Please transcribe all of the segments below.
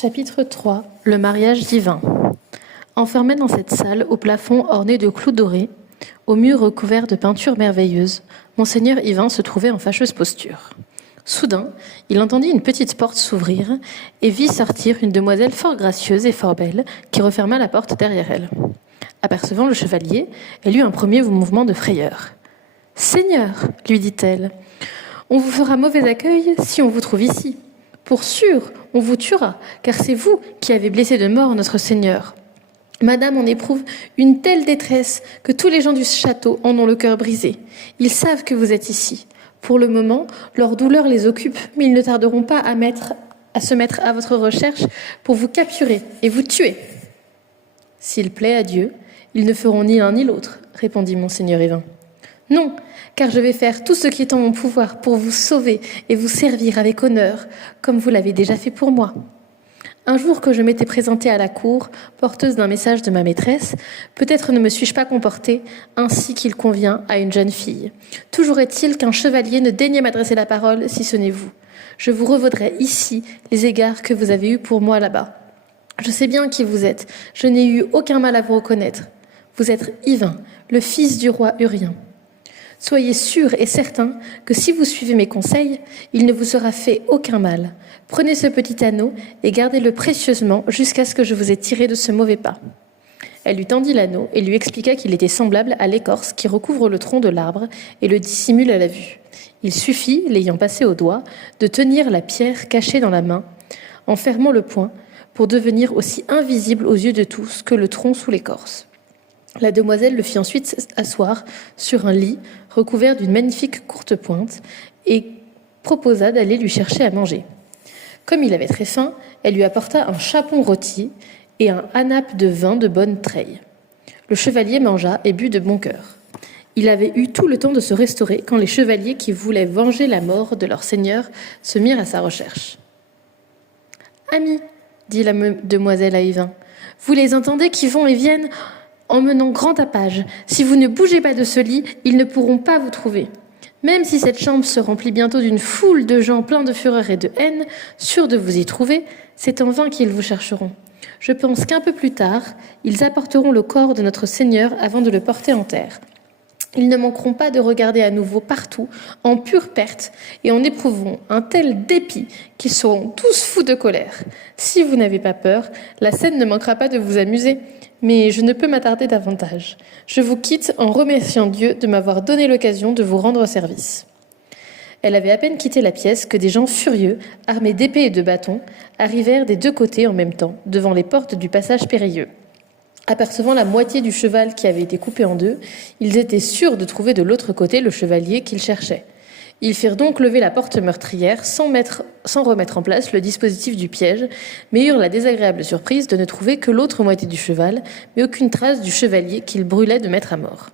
Chapitre 3. Le mariage divin. Enfermé dans cette salle au plafond orné de clous dorés, aux murs recouverts de peintures merveilleuses, Monseigneur Yvain se trouvait en fâcheuse posture. Soudain, il entendit une petite porte s'ouvrir et vit sortir une demoiselle fort gracieuse et fort belle qui referma la porte derrière elle. Apercevant le chevalier, elle eut un premier mouvement de frayeur. « Seigneur, lui dit-elle, on vous fera mauvais accueil si on vous trouve ici. Pour sûr, on vous tuera, car c'est vous qui avez blessé de mort notre Seigneur. Madame en éprouve une telle détresse que tous les gens du château en ont le cœur brisé. Ils savent que vous êtes ici. Pour le moment, leur douleur les occupe, mais ils ne tarderont pas à se mettre à votre recherche pour vous capturer et vous tuer. S'il plaît à Dieu, ils ne feront ni l'un ni l'autre, répondit Monseigneur Yvain. Non, car je vais faire tout ce qui est en mon pouvoir pour vous sauver et vous servir avec honneur, comme vous l'avez déjà fait pour moi. Un jour que je m'étais présentée à la cour, porteuse d'un message de ma maîtresse, peut-être ne me suis-je pas comportée ainsi qu'il convient à une jeune fille. Toujours est-il qu'un chevalier ne daignait m'adresser la parole si ce n'est vous. Je vous revaudrai ici les égards que vous avez eus pour moi là-bas. Je sais bien qui vous êtes, je n'ai eu aucun mal à vous reconnaître. Vous êtes Yvain, le fils du roi Urien. Soyez sûr et certain que si vous suivez mes conseils, il ne vous sera fait aucun mal. Prenez ce petit anneau et gardez-le précieusement jusqu'à ce que je vous ai tiré de ce mauvais pas. Elle lui tendit l'anneau et lui expliqua qu'il était semblable à l'écorce qui recouvre le tronc de l'arbre et le dissimule à la vue. Il suffit, l'ayant passé au doigt, de tenir la pierre cachée dans la main, en fermant le poing, pour devenir aussi invisible aux yeux de tous que le tronc sous l'écorce. La demoiselle le fit ensuite asseoir sur un lit recouvert d'une magnifique courte pointe et proposa d'aller lui chercher à manger. Comme il avait très faim, elle lui apporta un chapon rôti et un hanap de vin de bonne treille. Le chevalier mangea et but de bon cœur. Il avait eu tout le temps de se restaurer quand les chevaliers qui voulaient venger la mort de leur seigneur se mirent à sa recherche. « Ami, dit la demoiselle à Yvain, vous les entendez qui vont et viennent en menant grand tapage. Si vous ne bougez pas de ce lit, ils ne pourront pas vous trouver. Même si cette chambre se remplit bientôt d'une foule de gens pleins de fureur et de haine, sûrs de vous y trouver, c'est en vain qu'ils vous chercheront. Je pense qu'un peu plus tard, ils apporteront le corps de notre Seigneur avant de le porter en terre. Ils ne manqueront pas de regarder à nouveau partout, en pure perte, et en éprouveront un tel dépit qu'ils seront tous fous de colère. Si vous n'avez pas peur, la scène ne manquera pas de vous amuser, mais je ne peux m'attarder davantage. Je vous quitte en remerciant Dieu de m'avoir donné l'occasion de vous rendre service. Elle avait à peine quitté la pièce que des gens furieux, armés d'épées et de bâtons, arrivèrent des deux côtés en même temps, devant les portes du passage Périlleux. Apercevant la moitié du cheval qui avait été coupé en deux, ils étaient sûrs de trouver de l'autre côté le chevalier qu'ils cherchaient. Ils firent donc lever la porte meurtrière sans remettre en place le dispositif du piège, mais eurent la désagréable surprise de ne trouver que l'autre moitié du cheval, mais aucune trace du chevalier qu'ils brûlaient de mettre à mort.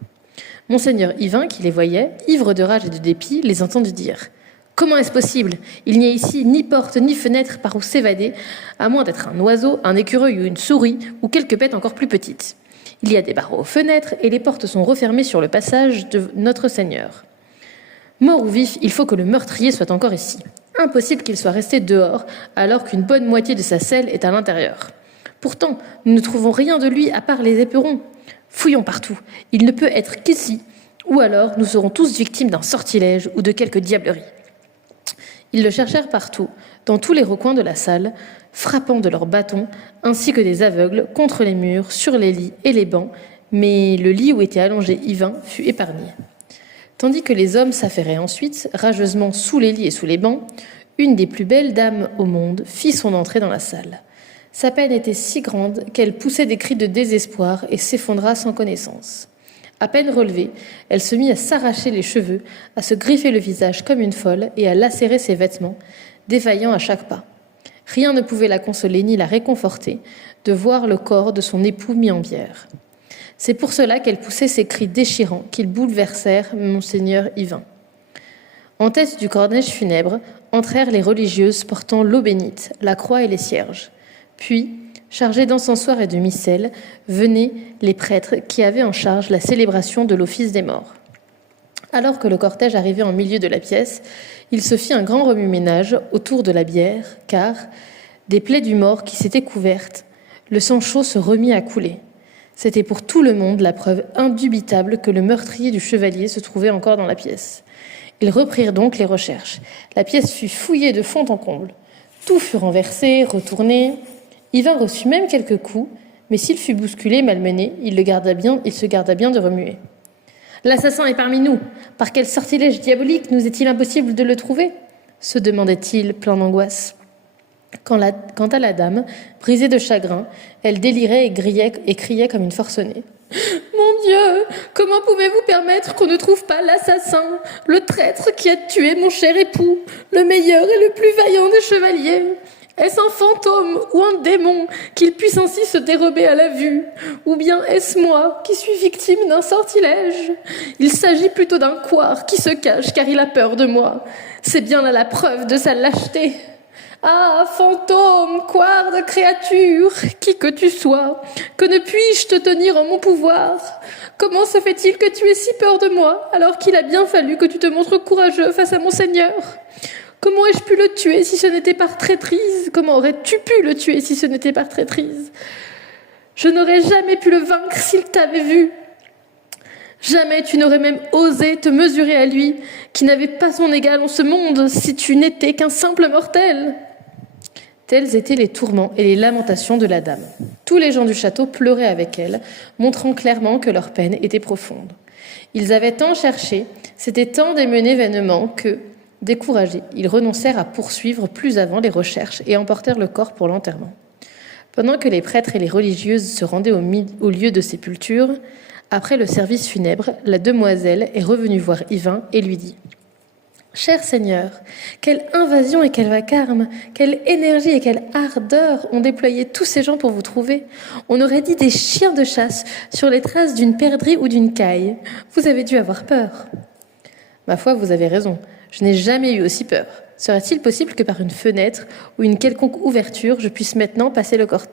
Monseigneur Yvain, qui les voyait, ivre de rage et de dépit, les entendit dire « Comment est-ce possible ? Il n'y a ici ni porte ni fenêtre par où s'évader, à moins d'être un oiseau, un écureuil ou une souris, ou quelque bête encore plus petite. Il y a des barreaux aux fenêtres et les portes sont refermées sur le passage de notre Seigneur. Mort ou vif, il faut que le meurtrier soit encore ici. Impossible qu'il soit resté dehors, alors qu'une bonne moitié de sa selle est à l'intérieur. Pourtant, nous ne trouvons rien de lui à part les éperons. Fouillons partout, il ne peut être qu'ici, ou alors nous serons tous victimes d'un sortilège ou de quelque diablerie. » Ils le cherchèrent partout, dans tous les recoins de la salle, frappant de leurs bâtons, ainsi que des aveugles, contre les murs, sur les lits et les bancs, mais le lit où était allongé Yvain fut épargné. Tandis que les hommes s'affairaient ensuite, rageusement sous les lits et sous les bancs, une des plus belles dames au monde fit son entrée dans la salle. Sa peine était si grande qu'elle poussait des cris de désespoir et s'effondra sans connaissance. À peine relevée, elle se mit à s'arracher les cheveux, à se griffer le visage comme une folle et à lacérer ses vêtements, défaillant à chaque pas. Rien ne pouvait la consoler ni la réconforter de voir le corps de son époux mis en bière. C'est pour cela qu'elle poussait ces cris déchirants qui bouleversèrent Monseigneur Yvain. En tête du cortège funèbre entrèrent les religieuses portant l'eau bénite, la croix et les cierges. Puis, chargés d'encensoirs et de missels, venaient les prêtres qui avaient en charge la célébration de l'office des morts. Alors que le cortège arrivait en milieu de la pièce, il se fit un grand remue-ménage autour de la bière, car, Des plaies du mort qui s'étaient couvertes, le sang chaud se remit à couler. C'était pour tout le monde la preuve indubitable que le meurtrier du chevalier se trouvait encore dans la pièce. Ils reprirent donc les recherches. La pièce fut fouillée de fond en comble. Tout fut renversé, retourné. Yvain reçut même quelques coups, mais s'il fut bousculé, malmené, il se garda bien de remuer. « L'assassin est parmi nous. Par quel sortilège diabolique nous est-il impossible de le trouver ?» se demandait-il, plein d'angoisse. Quant à la dame, brisée de chagrin, elle délirait et criait comme une forcenée. « Mon Dieu, comment pouvez-vous permettre qu'on ne trouve pas l'assassin, le traître qui a tué mon cher époux, le meilleur et le plus vaillant des chevaliers ? Est-ce un fantôme ou un démon qu'il puisse ainsi se dérober à la vue ? Ou bien est-ce moi qui suis victime d'un sortilège ? Il s'agit plutôt d'un couard qui se cache car il a peur de moi. C'est bien là la preuve de sa lâcheté. Ah, fantôme, couard de créature, qui que tu sois, que ne puis-je te tenir en mon pouvoir ? Comment se fait-il que tu aies si peur de moi, alors qu'il a bien fallu que tu te montres courageux face à mon Seigneur ? Comment ai-je pu le tuer si ce n'était par traîtrise ? Comment aurais-tu pu le tuer si ce n'était par traîtrise ? Je n'aurais jamais pu le vaincre s'il t'avait vu. Jamais tu n'aurais même osé te mesurer à lui, qui n'avait pas son égal en ce monde, si tu n'étais qu'un simple mortel. » Tels étaient les tourments et les lamentations de la dame. Tous les gens du château pleuraient avec elle, montrant clairement que leur peine était profonde. Ils avaient tant cherché, s'étaient tant démenés vainement que, découragés, ils renoncèrent à poursuivre plus avant les recherches et emportèrent le corps pour l'enterrement. Pendant que les prêtres et les religieuses se rendaient au lieu de sépulture, après le service funèbre, la demoiselle est revenue voir Yvain et lui dit « Cher Seigneur, quelle invasion et quel vacarme, quelle énergie et quelle ardeur ont déployé tous ces gens pour vous trouver. On aurait dit des chiens de chasse sur les traces d'une perdrix ou d'une caille. Vous avez dû avoir peur. » « Ma foi, vous avez raison. Je n'ai jamais eu aussi peur. Serait-il possible que par une fenêtre ou une quelconque ouverture, je puisse maintenant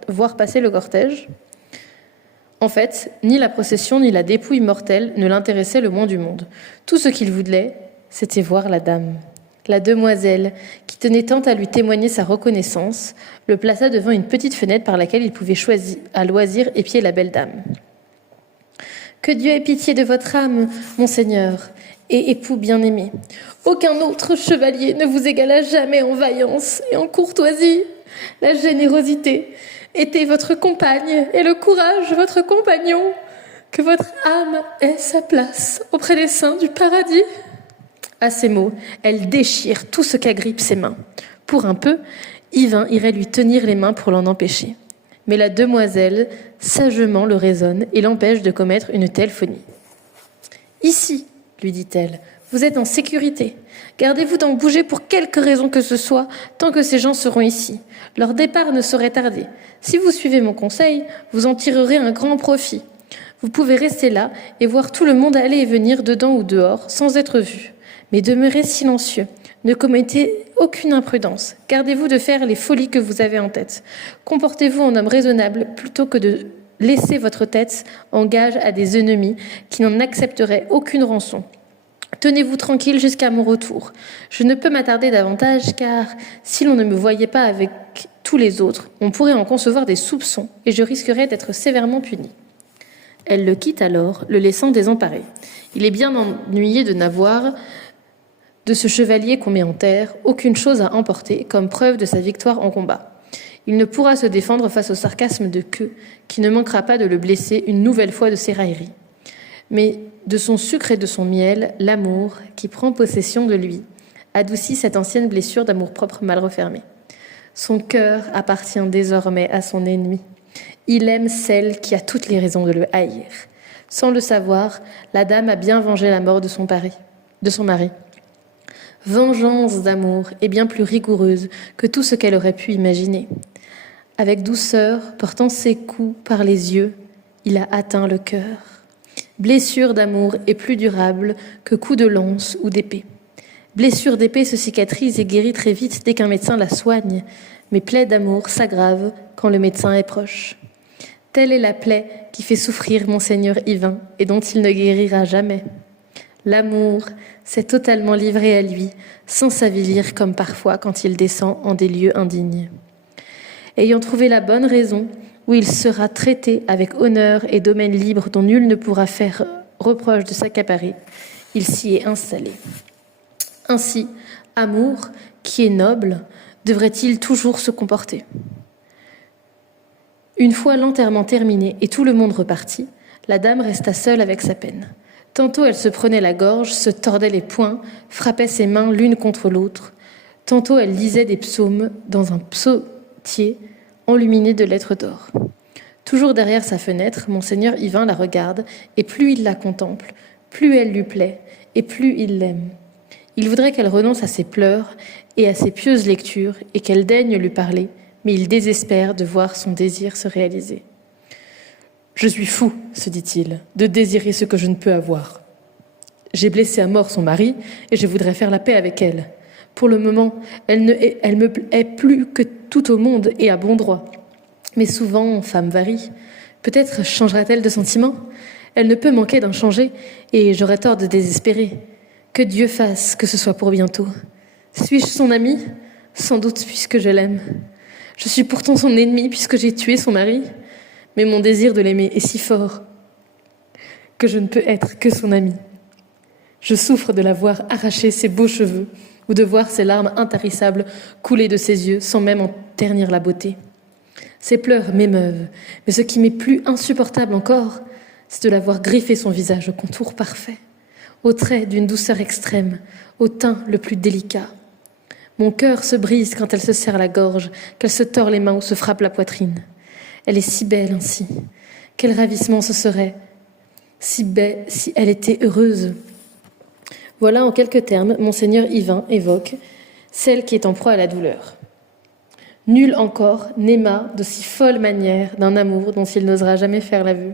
voir passer le cortège ? En fait, ni la procession ni la dépouille mortelle ne l'intéressaient le moins du monde. Tout ce qu'il voulait, c'était voir la dame. La demoiselle, qui tenait tant à lui témoigner sa reconnaissance, le plaça devant une petite fenêtre par laquelle il pouvait choisir à loisir épier la belle dame. « Que Dieu ait pitié de votre âme, monseigneur, et époux bien-aimé. Aucun autre chevalier ne vous égala jamais en vaillance et en courtoisie. La générosité était votre compagne et le courage votre compagnon. Que votre âme ait sa place auprès des saints du paradis. » À ces mots, elle déchire tout ce qu'agrippent ses mains. Pour un peu, Yvain irait lui tenir les mains pour l'en empêcher. Mais la demoiselle, sagement, le raisonne et l'empêche de commettre une telle folie. « Ici, lui dit-elle, vous êtes en sécurité. Gardez-vous d'en bouger pour quelque raison que ce soit, tant que ces gens seront ici. Leur départ ne saurait tarder. Si vous suivez mon conseil, vous en tirerez un grand profit. Vous pouvez rester là et voir tout le monde aller et venir dedans ou dehors, sans être vu. Mais demeurez silencieux. Ne commettez aucune imprudence. Gardez-vous de faire les folies que vous avez en tête. Comportez-vous en homme raisonnable plutôt que de laisser votre tête en gage à des ennemis qui n'en accepteraient aucune rançon. Tenez-vous tranquille jusqu'à mon retour. Je ne peux m'attarder davantage car si l'on ne me voyait pas avec tous les autres, on pourrait en concevoir des soupçons et je risquerais d'être sévèrement punie. » Elle le quitte alors, le laissant désemparé. Il est bien ennuyé de n'avoir, de ce chevalier qu'on met en terre, aucune chose à emporter comme preuve de sa victoire en combat. Il ne pourra se défendre face au sarcasme de Queue, qui ne manquera pas de le blesser une nouvelle fois de ses railleries. Mais de son sucre et de son miel, l'amour, qui prend possession de lui, adoucit cette ancienne blessure d'amour-propre mal refermée. Son cœur appartient désormais à son ennemi. Il aime celle qui a toutes les raisons de le haïr. Sans le savoir, la dame a bien vengé la mort de son mari. Vengeance d'amour est bien plus rigoureuse que tout ce qu'elle aurait pu imaginer. Avec douceur, portant ses coups par les yeux, il a atteint le cœur. Blessure d'amour est plus durable que coup de lance ou d'épée. Blessure d'épée se cicatrise et guérit très vite dès qu'un médecin la soigne, mais plaie d'amour s'aggrave quand le médecin est proche. Telle est la plaie qui fait souffrir monseigneur Yvain et dont il ne guérira jamais. L'amour s'est totalement livré à lui, sans s'avilir comme parfois quand il descend en des lieux indignes. ayant trouvé la bonne raison, où il sera traité avec honneur et domaine libre dont nul ne pourra faire reproche de s'accaparer, il s'y est installé. Ainsi, Amour, qui est noble, devrait-il toujours se comporter. Une fois l'enterrement terminé et tout le monde reparti, la dame resta seule avec sa peine. Tantôt elle se prenait la gorge, se tordait les poings, frappait ses mains l'une contre l'autre. Tantôt elle lisait des psaumes dans un psautier enluminé de lettres d'or. Toujours derrière sa fenêtre, monseigneur Yvain la regarde, et plus il la contemple, plus elle lui plaît, et plus il l'aime. Il voudrait qu'elle renonce à ses pleurs et à ses pieuses lectures, et qu'elle daigne lui parler, mais il désespère de voir son désir se réaliser. « Je suis fou, se dit-il, de désirer ce que je ne peux avoir. J'ai blessé à mort son mari, et je voudrais faire la paix avec elle. Pour le moment, elle me hait plus que tout au monde et à bon droit. Mais souvent, femme varie. Peut-être changera-t-elle de sentiment. Elle ne peut manquer d'en changer, et j'aurais tort de désespérer. Que Dieu fasse que ce soit pour bientôt. Suis-je son amie ? Sans doute, puisque je l'aime. Je suis pourtant son ennemi, puisque j'ai tué son mari. Mais mon désir de l'aimer est si fort que je ne peux être que son amie. Je souffre de la voir arracher ses beaux cheveux ou de voir ses larmes intarissables couler de ses yeux sans même en ternir la beauté. Ses pleurs m'émeuvent, mais ce qui m'est plus insupportable encore, c'est de la voir griffer son visage au contour parfait, aux traits d'une douceur extrême, au teint le plus délicat. Mon cœur se brise quand elle se serre la gorge, qu'elle se tord les mains ou se frappe la poitrine. Elle est si belle ainsi. Quel ravissement ce serait si elle était heureuse. Voilà en quelques termes, monseigneur Yvain évoque celle qui est en proie à la douleur. Nul encore n'aima de si folle manière d'un amour dont il n'osera jamais faire la vue.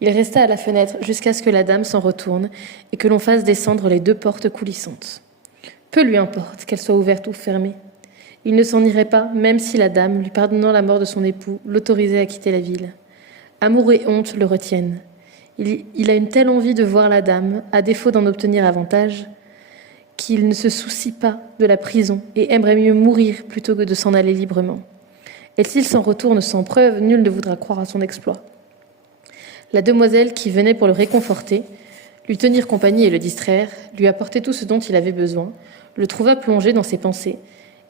Il resta à la fenêtre jusqu'à ce que la dame s'en retourne et que l'on fasse descendre les 2 portes coulissantes. Peu lui importe qu'elles soient ouvertes ou fermées. Il ne s'en irait pas, même si la dame, lui pardonnant la mort de son époux, l'autorisait à quitter la ville. Amour et honte le retiennent. Il a une telle envie de voir la dame, à défaut d'en obtenir avantage, qu'il ne se soucie pas de la prison et aimerait mieux mourir plutôt que de s'en aller librement. Et s'il s'en retourne sans preuve, nul ne voudra croire à son exploit. La demoiselle qui venait pour le réconforter, lui tenir compagnie et le distraire, lui apporter tout ce dont il avait besoin, le trouva plongé dans ses pensées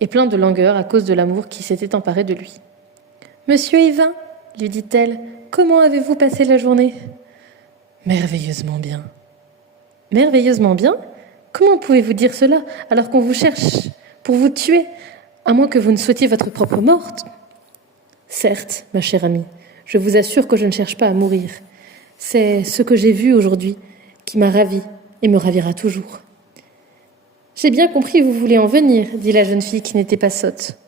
et plein de langueur à cause de l'amour qui s'était emparé de lui. « Monsieur Yvain, lui dit-elle, comment avez-vous passé la journée ?»« Merveilleusement bien. »« Merveilleusement bien ? Comment pouvez-vous dire cela alors qu'on vous cherche pour vous tuer, à moins que vous ne souhaitiez votre propre mort ?»« Certes, ma chère amie, je vous assure que je ne cherche pas à mourir. C'est ce que j'ai vu aujourd'hui qui m'a ravie et me ravira toujours. » « J'ai bien compris, vous voulez en venir, dit la jeune fille qui n'était pas sotte.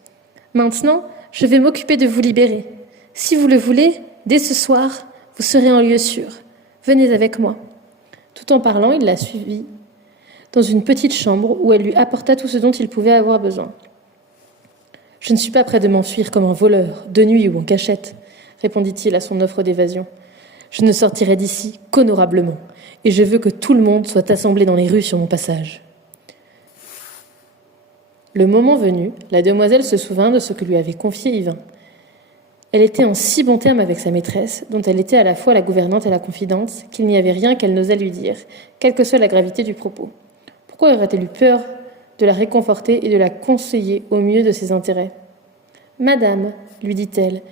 Maintenant, je vais m'occuper de vous libérer. Si vous le voulez, dès ce soir, vous serez en lieu sûr. Venez avec moi. Tout en parlant, il la suivit dans une petite chambre où elle lui apporta tout ce dont il pouvait avoir besoin. « Je ne suis pas prêt de m'enfuir comme un voleur, de nuit ou en cachette, répondit-il à son offre d'évasion. Je ne sortirai d'ici qu'honorablement, et je veux que tout le monde soit assemblé dans les rues sur mon passage. » Le moment venu, la demoiselle se souvint de ce que lui avait confié Yvain. Elle était en si bons termes avec sa maîtresse, dont elle était à la fois la gouvernante et la confidente, qu'il n'y avait rien qu'elle n'osait lui dire, quelle que soit la gravité du propos. Pourquoi aurait-elle eu peur de la réconforter et de la conseiller au mieux de ses intérêts ? « Madame, lui dit-elle,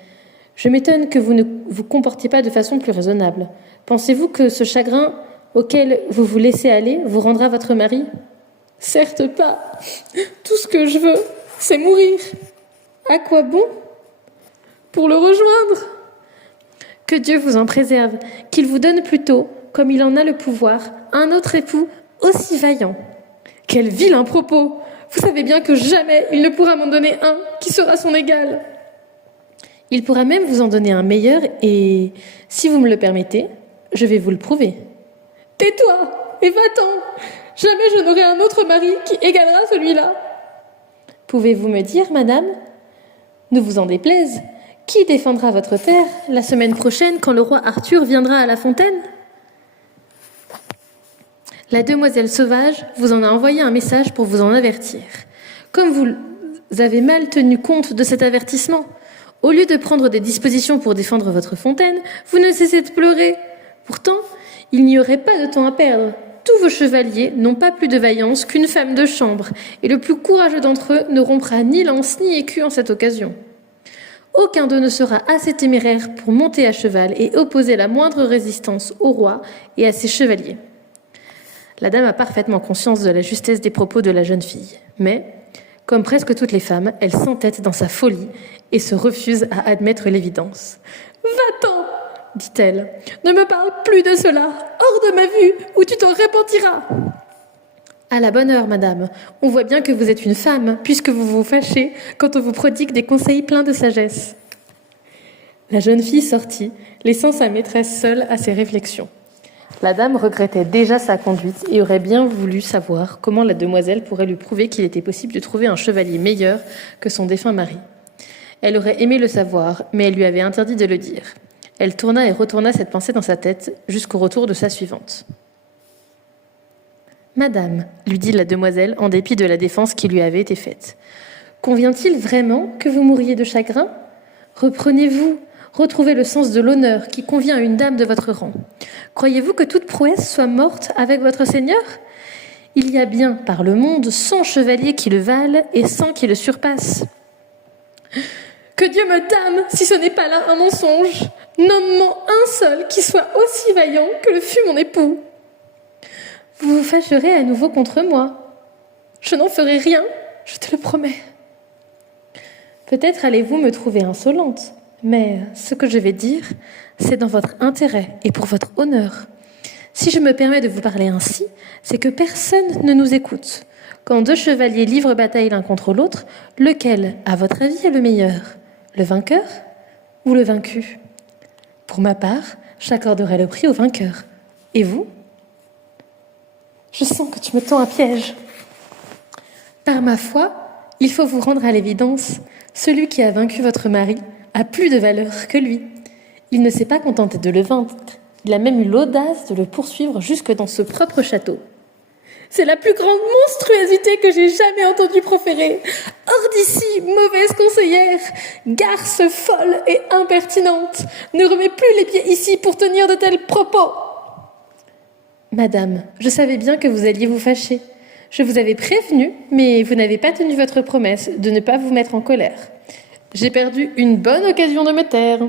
je m'étonne que vous ne vous comportiez pas de façon plus raisonnable. Pensez-vous que ce chagrin auquel vous vous laissez aller vous rendra votre mari ? » « Certes pas. Tout ce que je veux, c'est mourir. À quoi bon ? Pour le rejoindre. Que Dieu vous en préserve, qu'il vous donne plutôt, comme il en a le pouvoir, un autre époux aussi vaillant. Quel vilain propos ! Vous savez bien que jamais il ne pourra m'en donner un qui sera son égal. Il pourra même vous en donner un meilleur et, si vous me le permettez, je vais vous le prouver. Tais-toi et va-t'en. Jamais je n'aurai un autre mari qui égalera celui-là. Pouvez-vous me dire, madame, ne vous en déplaise, qui défendra votre père la semaine prochaine quand le roi Arthur viendra à la fontaine ? La demoiselle sauvage vous en a envoyé un message pour vous en avertir. Comme vous avez mal tenu compte de cet avertissement, Au lieu de prendre des dispositions pour défendre votre fontaine, vous ne cessez de pleurer. Pourtant, il n'y aurait pas de temps à perdre. Tous vos chevaliers n'ont pas plus de vaillance qu'une femme de chambre, et le plus courageux d'entre eux ne rompra ni lance ni écu en cette occasion. Aucun d'eux ne sera assez téméraire pour monter à cheval et opposer la moindre résistance au roi et à ses chevaliers. La dame a parfaitement conscience de la justesse des propos de la jeune fille, mais, comme presque toutes les femmes, elle s'entête dans sa folie et se refuse à admettre l'évidence. « Va-t'en !» dit-elle. « Ne me parle plus de cela, hors de ma vue, ou tu t'en repentiras !» « À la bonne heure, madame. On voit bien que vous êtes une femme, puisque vous vous fâchez quand on vous prodigue des conseils pleins de sagesse. » La jeune fille sortit, laissant sa maîtresse seule à ses réflexions. La dame regrettait déjà sa conduite et aurait bien voulu savoir comment la demoiselle pourrait lui prouver qu'il était possible de trouver un chevalier meilleur que son défunt mari. Elle aurait aimé le savoir, mais elle lui avait interdit de le dire. Elle tourna et retourna cette pensée dans sa tête jusqu'au retour de sa suivante. « Madame, lui dit la demoiselle en dépit de la défense qui lui avait été faite, convient-il vraiment que vous mouriez de chagrin ? Reprenez-vous, retrouvez le sens de l'honneur qui convient à une dame de votre rang. Croyez-vous que toute prouesse soit morte avec votre Seigneur ? Il y a bien par le monde 100 chevaliers qui le valent et 100 qui le surpassent. Que Dieu me damne si ce n'est pas là un mensonge. Nomme-moi un seul qui soit aussi vaillant que le fut mon époux. Vous vous fâcherez à nouveau contre moi. Je n'en ferai rien, je te le promets. Peut-être allez-vous me trouver insolente, mais ce que je vais dire, c'est dans votre intérêt et pour votre honneur. Si je me permets de vous parler ainsi, c'est que personne ne nous écoute. Quand 2 chevaliers livrent bataille l'un contre l'autre, lequel, à votre avis, est le meilleur ? Le vainqueur ou le vaincu ? Pour ma part, j'accorderai le prix au vainqueur. Et vous ? Je sens que tu me tends un piège. Par ma foi, il faut vous rendre à l'évidence. Celui qui a vaincu votre mari a plus de valeur que lui. Il ne s'est pas contenté de le vaincre. Il a même eu l'audace de le poursuivre jusque dans ce propre château. C'est la plus grande monstruosité que j'ai jamais entendue proférer. Hors d'ici, mauvaise conseillère, garce folle et impertinente. Ne remets plus les pieds ici pour tenir de tels propos. Madame, je savais bien que vous alliez vous fâcher. Je vous avais prévenu, mais vous n'avez pas tenu votre promesse de ne pas vous mettre en colère. J'ai perdu une bonne occasion de me taire.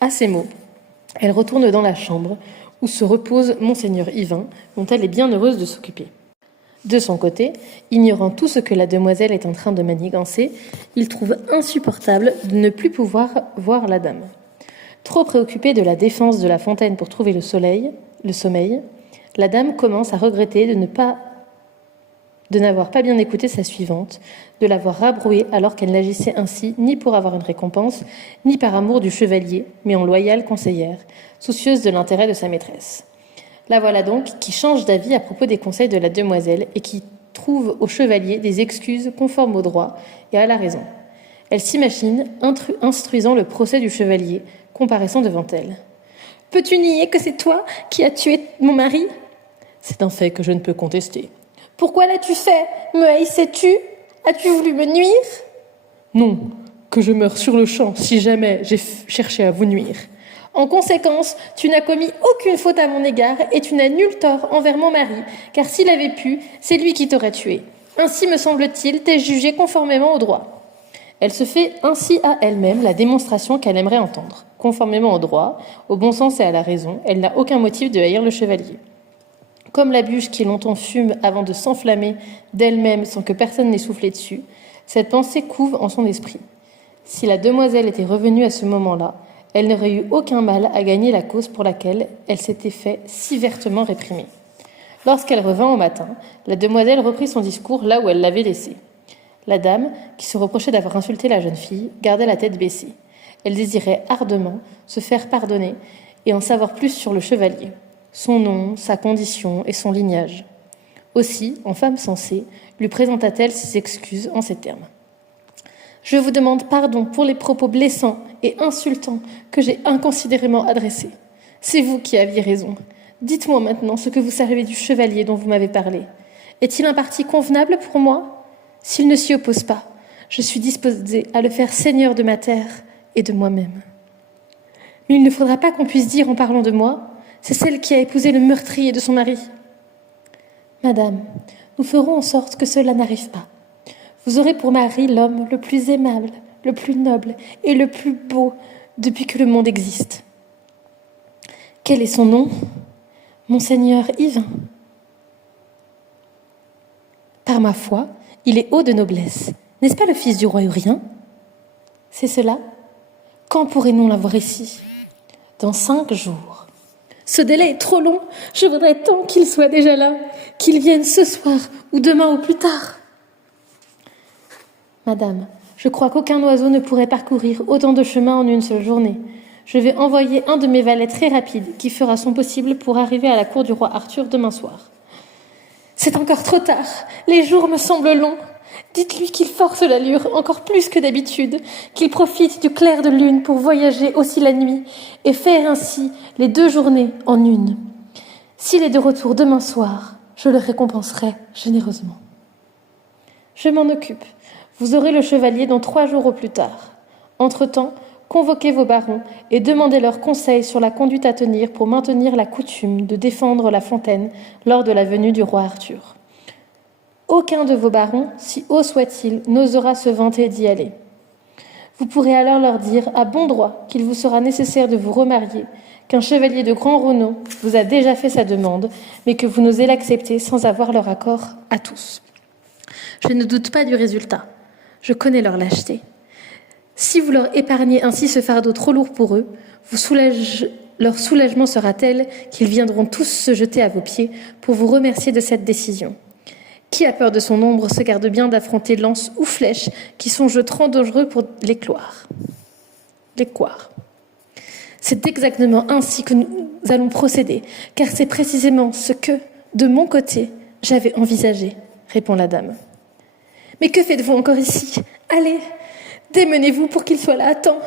À ces mots, elle retourne dans la chambre où se repose Monseigneur Yvain, dont elle est bien heureuse de s'occuper. De son côté, ignorant tout ce que la demoiselle est en train de manigancer, il trouve insupportable de ne plus pouvoir voir la dame. Trop préoccupée de la défense de la fontaine pour trouver le sommeil, la dame commence à regretter de n'avoir pas bien écouté sa suivante, de l'avoir rabrouée alors qu'elle n'agissait ainsi ni pour avoir une récompense, ni par amour du chevalier, mais en loyale conseillère, soucieuse de l'intérêt de sa maîtresse. La voilà donc qui change d'avis à propos des conseils de la demoiselle et qui trouve au chevalier des excuses conformes au droit et à la raison. Elle s'imagine instruisant le procès du chevalier, comparaissant devant elle. « Peux-tu nier que c'est toi qui as tué mon mari ? » ?»« C'est un fait que je ne peux contester. »« Pourquoi l'as-tu fait ? Me haïssais-tu ? As-tu voulu me nuire ? » ?»« Non, que je meure sur le champ si jamais j'ai cherché à vous nuire. » »« En conséquence, tu n'as commis aucune faute à mon égard et tu n'as nul tort envers mon mari, car s'il avait pu, c'est lui qui t'aurait tué. Ainsi, me semble-t-il, t'es jugé conformément au droit. » Elle se fait ainsi à elle-même la démonstration qu'elle aimerait entendre. Conformément au droit, au bon sens et à la raison, elle n'a aucun motif de haïr le chevalier. Comme la bûche qui longtemps fume avant de s'enflammer d'elle-même sans que personne n'ait soufflé dessus, cette pensée couve en son esprit. Si la demoiselle était revenue à ce moment-là, elle n'aurait eu aucun mal à gagner la cause pour laquelle elle s'était fait si vertement réprimer. Lorsqu'elle revint au matin, la demoiselle reprit son discours là où elle l'avait laissé. La dame, qui se reprochait d'avoir insulté la jeune fille, gardait la tête baissée. Elle désirait ardemment se faire pardonner et en savoir plus sur le chevalier, son nom, sa condition et son lignage. Aussi, en femme sensée, lui présenta-t-elle ses excuses en ces termes. « Je vous demande pardon pour les propos blessants et insultants que j'ai inconsidérément adressés. C'est vous qui aviez raison. Dites-moi maintenant ce que vous savez du chevalier dont vous m'avez parlé. Est-il un parti convenable pour moi ? S'il ne s'y oppose pas, Je suis disposée à le faire seigneur de ma terre et de moi-même. Mais il ne faudra pas qu'on puisse dire en parlant de moi, c'est celle qui a épousé le meurtrier de son mari. Madame, nous ferons en sorte que cela n'arrive pas. Vous aurez pour mari l'homme le plus aimable, le plus noble et le plus beau depuis que le monde existe. Quel est son nom ? Monseigneur Yvain. Par ma foi, il est haut de noblesse. N'est-ce pas le fils du roi Urien ? C'est cela ? Quand pourrez-nous l'avoir ici ? Dans 5 jours. Ce délai est trop long. Je voudrais tant qu'il soit déjà là, qu'il vienne ce soir ou demain au plus tard. Madame, je crois qu'aucun oiseau ne pourrait parcourir autant de chemin en une seule journée. Je vais envoyer un de mes valets très rapide qui fera son possible pour arriver à la cour du roi Arthur demain soir. C'est encore trop tard. Les jours me semblent longs. Dites-lui qu'il force l'allure encore plus que d'habitude, qu'il profite du clair de lune pour voyager aussi la nuit et faire ainsi les 2 journées en une. S'il est de retour demain soir, je le récompenserai généreusement. Je m'en occupe. Vous aurez le chevalier dans 3 jours au plus tard. Entre-temps, convoquez vos barons et demandez leurs conseils sur la conduite à tenir pour maintenir la coutume de défendre la fontaine lors de la venue du roi Arthur. Aucun de vos barons, si haut soit-il, n'osera se vanter d'y aller. Vous pourrez alors leur dire à bon droit qu'il vous sera nécessaire de vous remarier, qu'un chevalier de grand renom vous a déjà fait sa demande, mais que vous n'osez l'accepter sans avoir leur accord à tous. Je ne doute pas du résultat. Je connais leur lâcheté. Si vous leur épargnez ainsi ce fardeau trop lourd pour eux, leur soulagement sera tel qu'ils viendront tous se jeter à vos pieds pour vous remercier de cette décision. Qui a peur de son ombre se garde bien d'affronter lance ou flèche qui sont jeux trop dangereux pour les couards. C'est exactement ainsi que nous allons procéder, car c'est précisément ce que, de mon côté, j'avais envisagé, répond la dame. Mais que faites-vous encore ici ? Allez, démenez-vous pour qu'il soit là à temps.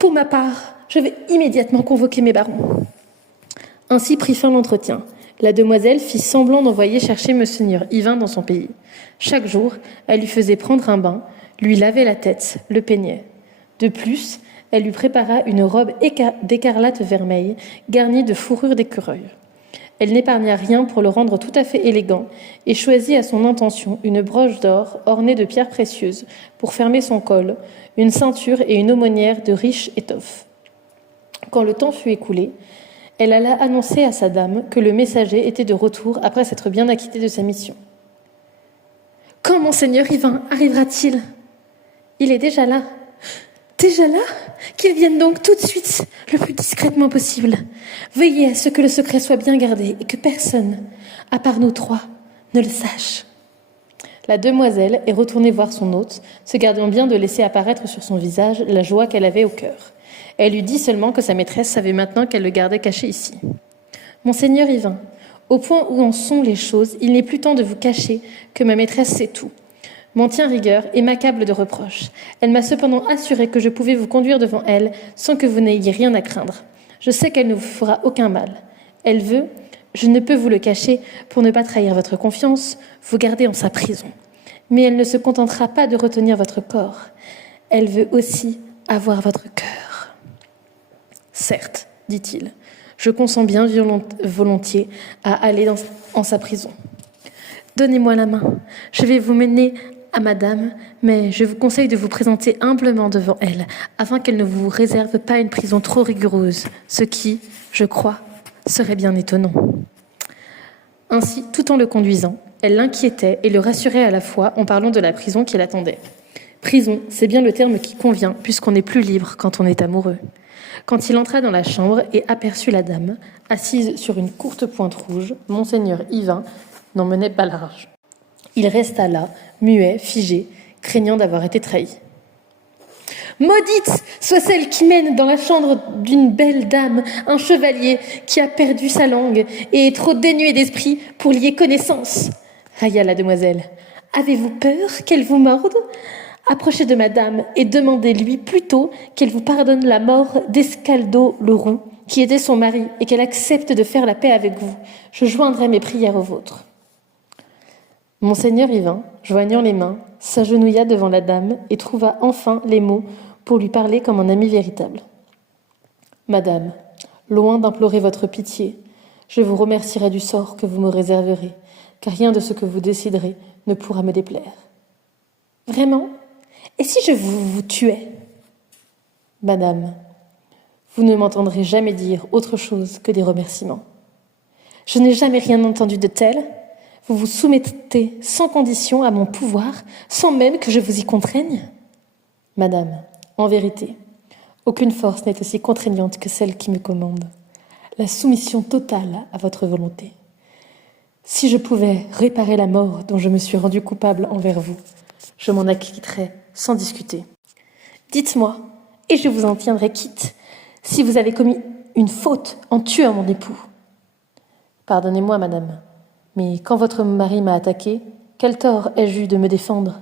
Pour ma part, je vais immédiatement convoquer mes barons. Ainsi prit fin l'entretien. La demoiselle fit semblant d'envoyer chercher Monseigneur Yvain dans son pays. Chaque jour, elle lui faisait prendre un bain, lui lavait la tête, le peignait. De plus, elle lui prépara une robe d'écarlate vermeille, garnie de fourrure d'écureuil. Elle n'épargna rien pour le rendre tout à fait élégant et choisit à son intention une broche d'or ornée de pierres précieuses pour fermer son col, une ceinture et une aumônière de riche étoffe. Quand le temps fut écoulé, elle alla annoncer à sa dame que le messager était de retour après s'être bien acquitté de sa mission. « Quand Monseigneur Yvain arrivera-t-il ? Il est déjà là. » « Déjà là ? Qu'il vienne donc tout de suite, le plus discrètement possible. Veillez à ce que le secret soit bien gardé et que personne, à part nous 3, ne le sache. » La demoiselle est retournée voir son hôte, se gardant bien de laisser apparaître sur son visage la joie qu'elle avait au cœur. Elle lui dit seulement que sa maîtresse savait maintenant qu'elle le gardait caché ici. « Monseigneur Yvain, au point où en sont les choses, il n'est plus temps de vous cacher que ma maîtresse sait tout. M'en tient rigueur et m'accable de reproches. Elle m'a cependant assuré que je pouvais vous conduire devant elle sans que vous n'ayez rien à craindre. Je sais qu'elle ne vous fera aucun mal. Elle veut, je ne peux vous le cacher, pour ne pas trahir votre confiance, vous garder en sa prison. Mais elle ne se contentera pas de retenir votre corps. Elle veut aussi avoir votre cœur. Certes, dit-il, je consens bien volontiers à aller en sa prison. Donnez-moi la main, je vais vous mener à madame, mais je vous conseille de vous présenter humblement devant elle, afin qu'elle ne vous réserve pas une prison trop rigoureuse, ce qui, je crois, serait bien étonnant. Ainsi, tout en le conduisant, elle l'inquiétait et le rassurait à la fois en parlant de la prison qui l'attendait. Prison, c'est bien le terme qui convient, puisqu'on n'est plus libre quand on est amoureux. Quand il entra dans la chambre et aperçut la dame, assise sur une courte pointe rouge, Monseigneur Yvain n'en menait pas large. Il resta là, muet, figé, craignant d'avoir été trahi. « Maudite soit celle qui mène dans la chambre d'une belle dame un chevalier qui a perdu sa langue et est trop dénué d'esprit pour lier connaissance !» railla la demoiselle. « Avez-vous peur qu'elle vous morde ? Approchez de madame et demandez-lui plutôt qu'elle vous pardonne la mort d'Escaldo le Roux, qui était son mari, et qu'elle accepte de faire la paix avec vous. Je joindrai mes prières aux vôtres. » Monseigneur Yvain, joignant les mains, s'agenouilla devant la dame et trouva enfin les mots pour lui parler comme un ami véritable. « Madame, loin d'implorer votre pitié, je vous remercierai du sort que vous me réserverez, car rien de ce que vous déciderez ne pourra me déplaire. »« Vraiment ? Et si je vous tuais ?»« Madame, vous ne m'entendrez jamais dire autre chose que des remerciements. Je n'ai jamais rien entendu de tel. Vous vous soumettez sans condition à mon pouvoir, sans même que je vous y contraigne ? Madame, en vérité, aucune force n'est aussi contraignante que celle qui me commande. La soumission totale à votre volonté. Si je pouvais réparer la mort dont je me suis rendu coupable envers vous, je m'en acquitterais sans discuter. Dites-moi, et je vous en tiendrai quitte, si vous avez commis une faute en tuant mon époux. Pardonnez-moi, madame, mais quand votre mari m'a attaqué, quel tort ai-je eu de me défendre ?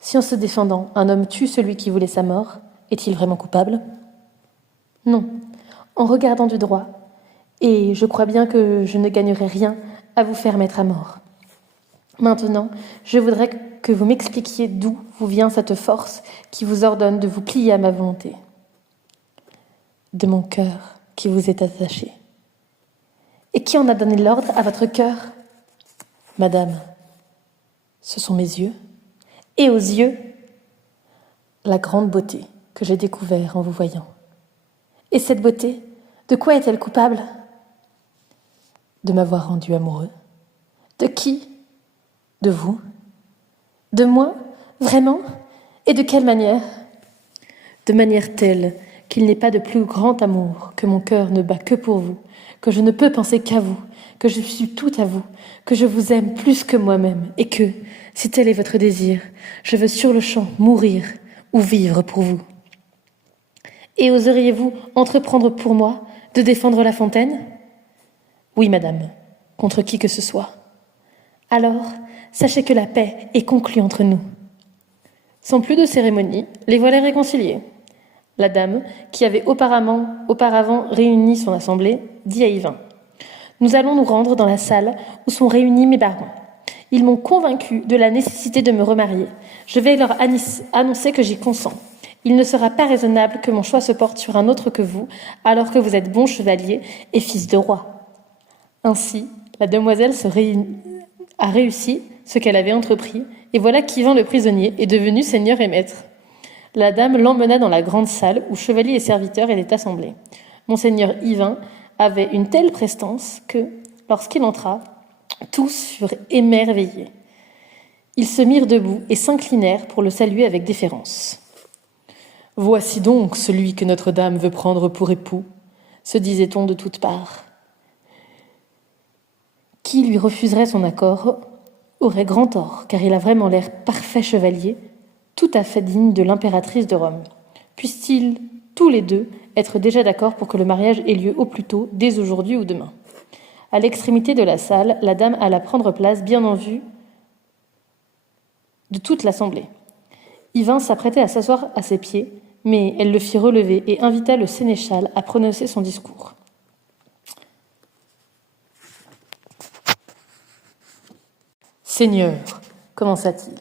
Si en se défendant, un homme tue celui qui voulait sa mort, est-il vraiment coupable ? Non, en regardant du droit, et je crois bien que je ne gagnerai rien à vous faire mettre à mort. Maintenant, je voudrais que vous m'expliquiez d'où vous vient cette force qui vous ordonne de vous plier à ma volonté. De mon cœur qui vous est attaché. Et qui en a donné l'ordre à votre cœur ? Madame, ce sont mes yeux, et aux yeux, la grande beauté que j'ai découverte en vous voyant. Et cette beauté, de quoi est-elle coupable ? De m'avoir rendu amoureux. De qui ? De vous ? De moi ? Vraiment ? Et de quelle manière ? De manière telle qu'il n'est pas de plus grand amour, que mon cœur ne bat que pour vous, que je ne peux penser qu'à vous, que je suis tout à vous, que je vous aime plus que moi-même, et que, si tel est votre désir, je veux sur-le-champ mourir ou vivre pour vous. Et oseriez-vous entreprendre pour moi de défendre La Fontaine ? Oui, madame, contre qui que ce soit. Alors, sachez que la paix est conclue entre nous. Sans plus de cérémonie, les voilà réconciliés. La dame, qui avait auparavant réuni son assemblée, dit à Yvain : « Nous allons nous rendre dans la salle où sont réunis mes barons. Ils m'ont convaincu de la nécessité de me remarier. Je vais leur annoncer que j'y consens. Il ne sera pas raisonnable que mon choix se porte sur un autre que vous, alors que vous êtes bon chevalier et fils de roi. » Ainsi, la demoiselle a réussi ce qu'elle avait entrepris, et voilà qu'Yvain le prisonnier est devenu seigneur et maître. La dame l'emmena dans la grande salle où chevaliers et serviteurs étaient assemblés. Monseigneur Yvain avait une telle prestance que, lorsqu'il entra, tous furent émerveillés. Ils se mirent debout et s'inclinèrent pour le saluer avec déférence. « Voici donc celui que Notre-Dame veut prendre pour époux », se disait-on de toutes parts. Qui lui refuserait son accord aurait grand tort, car il a vraiment l'air parfait chevalier, tout à fait digne de l'impératrice de Rome. Puissent-ils, tous les deux, être déjà d'accord pour que le mariage ait lieu au plus tôt, dès aujourd'hui ou demain ? À l'extrémité de la salle, la dame alla prendre place bien en vue de toute l'assemblée. Yvain s'apprêtait à s'asseoir à ses pieds, mais elle le fit relever et invita le sénéchal à prononcer son discours. « Seigneur, commença-t-il,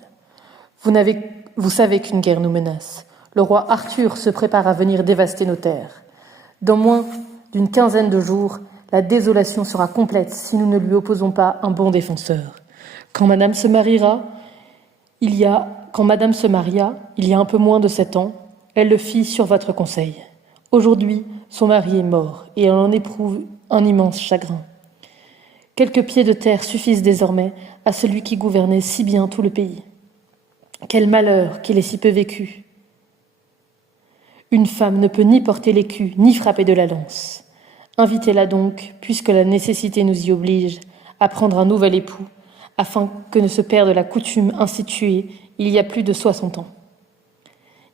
vous savez qu'une guerre nous menace. Le roi Arthur se prépare à venir dévaster nos terres. Dans moins d'une quinzaine de jours, la désolation sera complète si nous ne lui opposons pas un bon défenseur. Quand Madame se maria, il y a un peu moins de 7 ans, elle le fit sur votre conseil. Aujourd'hui, son mari est mort et elle en éprouve un immense chagrin. Quelques pieds de terre suffisent désormais à celui qui gouvernait si bien tout le pays. Quel malheur qu'il ait si peu vécu. Une femme ne peut ni porter l'écu, ni frapper de la lance. Invitez-la donc, puisque la nécessité nous y oblige, à prendre un nouvel époux, afin que ne se perde la coutume instituée il y a plus de 60 ans. »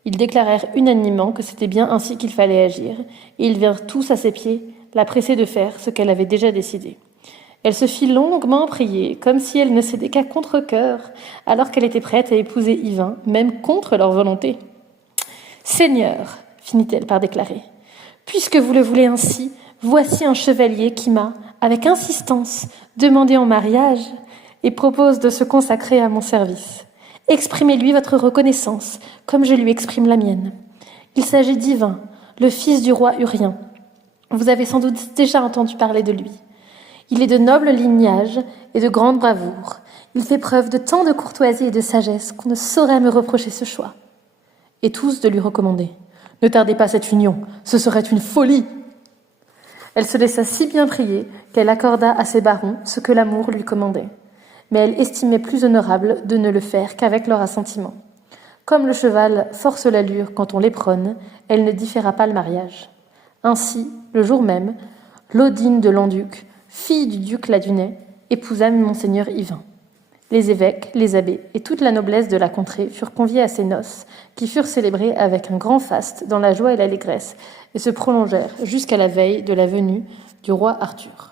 Ils déclarèrent unanimement que c'était bien ainsi qu'il fallait agir, et ils vinrent tous à ses pieds, la presser de faire ce qu'elle avait déjà décidé. Elle se fit longuement prier, comme si elle ne cédait qu'à contre-cœur, alors qu'elle était prête à épouser Yvain, même contre leur volonté. « Seigneur, finit-elle par déclarer, puisque vous le voulez ainsi, voici un chevalier qui m'a, avec insistance, demandé en mariage et propose de se consacrer à mon service. Exprimez-lui votre reconnaissance, comme je lui exprime la mienne. Il s'agit d'Yvain, le fils du roi Urien. Vous avez sans doute déjà entendu parler de lui. Il est de noble lignage et de grande bravoure. Il fait preuve de tant de courtoisie et de sagesse qu'on ne saurait me reprocher ce choix. » Et tous de lui recommander. « Ne tardez pas cette union, ce serait une folie !» Elle se laissa si bien prier qu'elle accorda à ses barons ce que l'amour lui commandait. Mais elle estimait plus honorable de ne le faire qu'avec leur assentiment. Comme le cheval force l'allure quand on l'éperonne, elle ne différa pas le mariage. Ainsi, le jour même, Laudine de Landuc, fille du duc Ladunais, épousa monseigneur Yvain. Les évêques, les abbés et toute la noblesse de la contrée furent conviés à ces noces, qui furent célébrées avec un grand faste dans la joie et l'allégresse, et se prolongèrent jusqu'à la veille de la venue du roi Arthur.